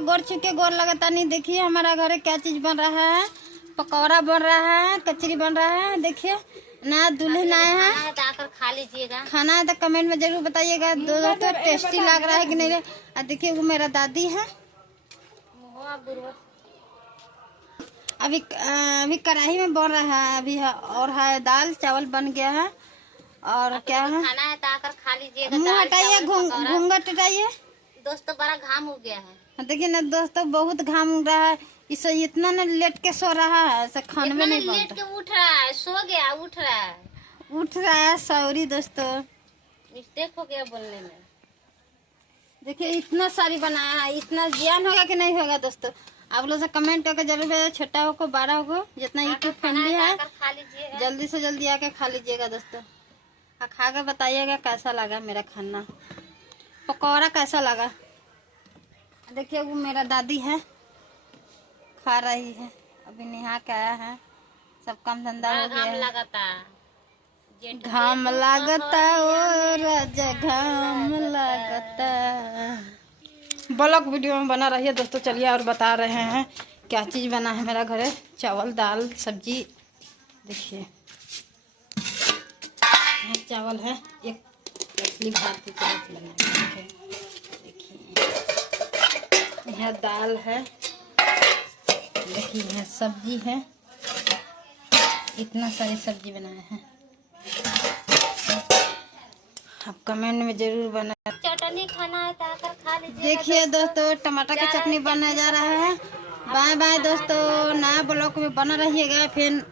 गोर छुके गोर लगता नहीं। देखिए हमारा घर क्या चीज बन रहा है, पकौड़ा बन रहा है, कचरी बन रहा है। देखिए ना दुल्हन आए हैं, आकर खा लीजिएगा। खाना है तो कमेंट में जरूर बताइएगा दोस्तों, टेस्टी लग रहा है कि नहीं। देखिए वो मेरा दादी है। अभी कढ़ाई में बन रहा है अभी है, और है दाल चावल बन गया है। और क्या है, खाना है तो आकर खा लीजिएगा। मुँह हटाइए, घूंघट हटाइए दोस्तों, बड़ा घाम हो गया है। देखिए ना दोस्तों, बहुत घाम उड़ रहा है। इसे इतना न लेट के सो रहा है, ऐसा खाने में नहीं लेट के उठ रहा है, सो गया उठ रहा है। सॉरी दोस्तों, मिस्टेक हो गया बोलने में। देखिए इतना सारी बनाया है, इतना ज्ञान होगा कि नहीं होगा दोस्तों, आप लोग से कमेंट करके जरूर बताइए। छोटा हो को बड़ा हो जितना यूट्यूब फैमिली है, जल्दी से जल्दी आके खा लीजिएगा दोस्तों। और खा के बताइएगा कैसा लगा मेरा खाना, पकौड़ा कैसा लगा। देखिए वो मेरा दादी है, खा रही है। अभी नहा के आया है, सब काम धंधा हो गया है। घाम लागता ओ राजा घाम लागता। ब्लॉग वीडियो में बना रही है दोस्तों। चलिए और बता रहे हैं क्या चीज़ बना है मेरा घर। चावल दाल सब्जी। देखिए चावल है, एक मछली भात की तरह बना है। देखिए यह दाल है, देखिए यह सब्जी है। इतना सारी सब्जी बनाए हैं, आप कमेंट में जरूर बना। चटनी खाना है तो आकर खा लीजिए। देखिए दोस्तों टमाटर की चटनी बनने जा रहा है। बाय बाय दोस्तों, नया ब्लॉग में बना रहिएगा। फिर